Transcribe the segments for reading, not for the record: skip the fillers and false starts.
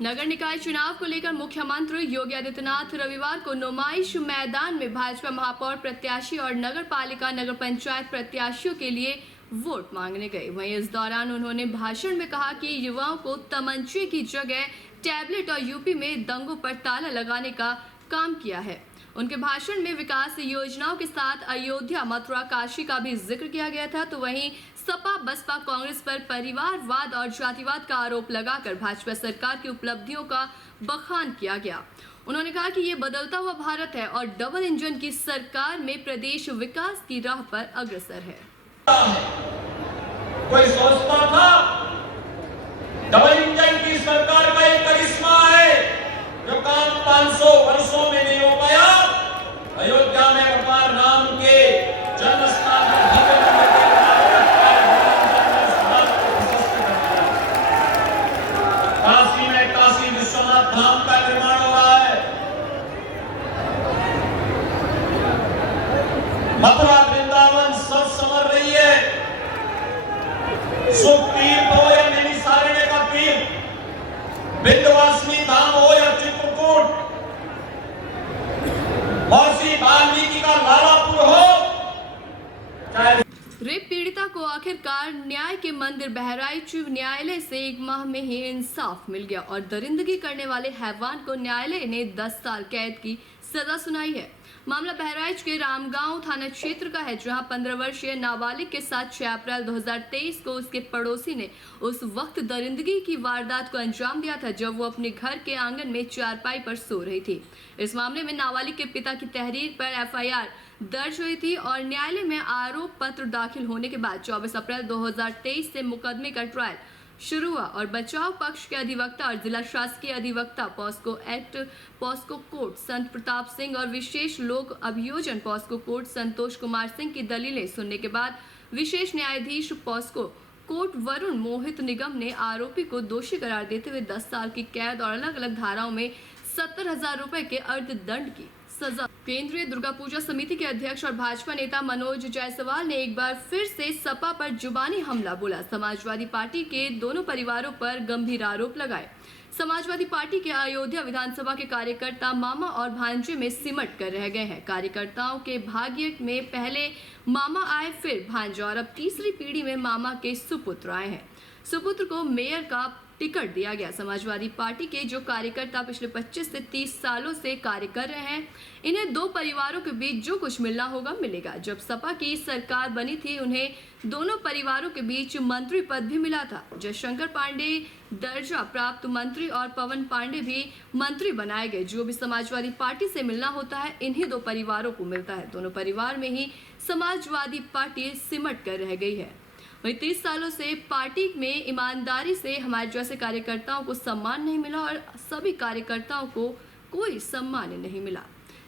नगर निकाय चुनाव को लेकर मुख्यमंत्री योगी आदित्यनाथ रविवार को नुमाइश मैदान में भाजपा महापौर प्रत्याशी और नगर पालिका नगर पंचायत प्रत्याशियों के लिए वोट मांगने गए। वहीं इस दौरान उन्होंने भाषण में कहा कि युवाओं को तमंचे की जगह टैबलेट और यूपी में दंगों पर ताला लगाने का काम किया है। उनके भाषण में विकास योजनाओं के साथ अयोध्या, मथुरा, काशी का भी जिक्र किया गया था। तो वहीं सपा, बसपा, कांग्रेस पर परिवारवाद और जातिवाद का आरोप लगाकर भाजपा सरकार की उपलब्धियों का बखान किया गया। उन्होंने कहा कि ये बदलता हुआ भारत है और डबल इंजन की सरकार में प्रदेश विकास की राह पर अग्रसर है। कोई सोचता था डबल इंजन की सरकार का एक करिश्मा है जो काम 500 वर्षों में नहीं हो पाया। अयोध्या में भगवान राम के जन्म स्थान पर काशी में काशी विश्वनाथ धाम का निर्माण हो रहा है। मथुरा, वृंदावन सब संवर रही है। सुख तीर्थ हो या नैमिषारण्य का तीर्थ, विंध्यवासिनी धाम हो या चित्रकूट, महर्षि वाल्मीकि का लालापुर हो, रेप पीड़िता को आखिरकार न्याय के मंदिर बहराइच न्यायालय से 1 माह में ही इंसाफ मिल गया और दरिंदगी करने वाले हैवान को न्यायालय ने 10 साल कैद की सजा सुनाई है। मामला बहराइच के रामगांव थाना क्षेत्र का है, जहां 15 वर्षीय नाबालिग के साथ 6 अप्रैल 2023 को उसके पड़ोसी ने उस वक्त दरिंदगी की वारदात को अंजाम दिया था जब वो अपने घर के आंगन में चारपाई पर सो रही थी। इस मामले में नाबालिग के पिता की तहरीर पर FIR दर्ज हुई थी और न्यायालय में आरोप पत्र दाखिल होने के बाद 24 अप्रैल 2023 से मुकदमे का ट्रायल शुरू हुआ और बचाव पक्ष के अधिवक्ता और जिला शासकीय अधिवक्ता पॉस्को एक्ट पॉस्को कोर्ट संत प्रताप सिंह और विशेष लोक अभियोजन पॉस्को कोर्ट संतोष कुमार सिंह की दलीलें सुनने के बाद विशेष न्यायाधीश पॉस्को कोर्ट वरुण मोहित निगम ने आरोपी को दोषी करार देते हुए 10 साल की कैद और अलग अलग धाराओं में 70,000 रुपए के अर्थदंड की सजा। केंद्रीय दुर्गा पूजा समिति के अध्यक्ष और भाजपा नेता मनोज जायसवाल ने एक बार फिर से सपा पर जुबानी हमला बोला। समाजवादी पार्टी के दोनों परिवारों पर गंभीर आरोप लगाए। समाजवादी पार्टी के अयोध्या विधानसभा के कार्यकर्ता मामा और भांजे में सिमट कर रह गए हैं। कार्यकर्ताओं के भाग्य में पहले मामा आए, फिर भांजा और अब तीसरी पीढ़ी में मामा के सुपुत्र आए हैं। सुपुत्र को मेयर का टिकट दिया गया। समाजवादी पार्टी के जो कार्यकर्ता पिछले 25 से 30 सालों से कार्य कर रहे हैं, इन्हें 2 परिवारों के बीच जो कुछ मिलना होगा मिलेगा। जब सपा की सरकार बनी थी, उन्हें दोनों परिवारों के बीच मंत्री पद भी मिला था। जयशंकर पांडे दर्जा प्राप्त मंत्री और पवन पांडे भी मंत्री बनाए गए। जो भी समाजवादी पार्टी से मिलना होता है, इन्हीं 2 परिवारों को मिलता है। दोनों परिवार में ही समाजवादी पार्टी सिमट कर रह गई है। वहीं 30 सालों से पार्टी में ईमानदारी से हमारे जैसे कार्यकर्ताओं को सम्मान नहीं मिला और सभी कार्यकर्ताओं को कोई सम्मान नहीं मिला।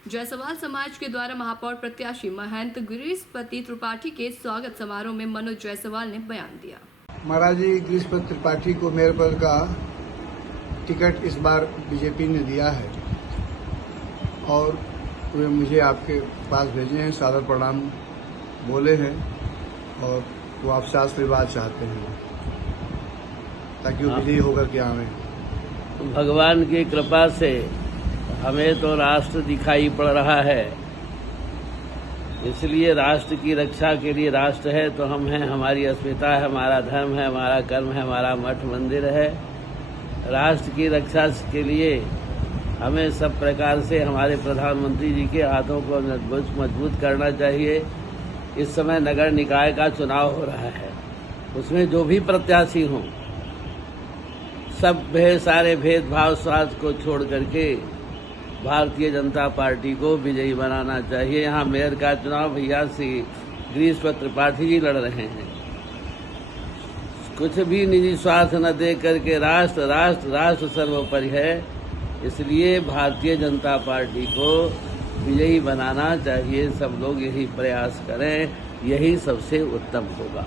जायसवाल समाज के द्वारा महापौर प्रत्याशी महंत गिरीशपति त्रिपाठी के स्वागत समारोह में मनोज जायसवाल ने बयान दिया। महाराज जी, गिरीशपति त्रिपाठी को मेयर पद का टिकट इस बार बीजेपी ने दिया है और वे मुझे आपके पास भेजे हैं, सादर प्रणाम बोले हैं और वो आपसे आशीर्वाद चाहते हैं ताकि वो विजयी होकर के आवे। भगवान की कृपा से हमें तो राष्ट्र दिखाई पड़ रहा है, इसलिए राष्ट्र की रक्षा के लिए राष्ट्र है तो हम हैं, हमारी अस्मिता है, हमारा धर्म है, हमारा कर्म है, हमारा मठ मंदिर है। राष्ट्र की रक्षा के लिए हमें सब प्रकार से हमारे प्रधानमंत्री जी के हाथों को मजबूत करना चाहिए। इस समय नगर निकाय का चुनाव हो रहा है, उसमें जो भी प्रत्याशी हों, सब सारे भेदभाव स्वार्थ को छोड़ करके भारतीय जनता पार्टी को विजयी बनाना चाहिए। यहाँ मेयर का चुनाव भैया श्री गिरीशपति त्रिपाठी जी लड़ रहे हैं। कुछ भी निजी स्वार्थ न दे करके राष्ट्र राष्ट्र राष्ट्र सर्वोपरि है, इसलिए भारतीय जनता पार्टी को विजयी बनाना चाहिए। सब लोग यही प्रयास करें, यही सबसे उत्तम होगा।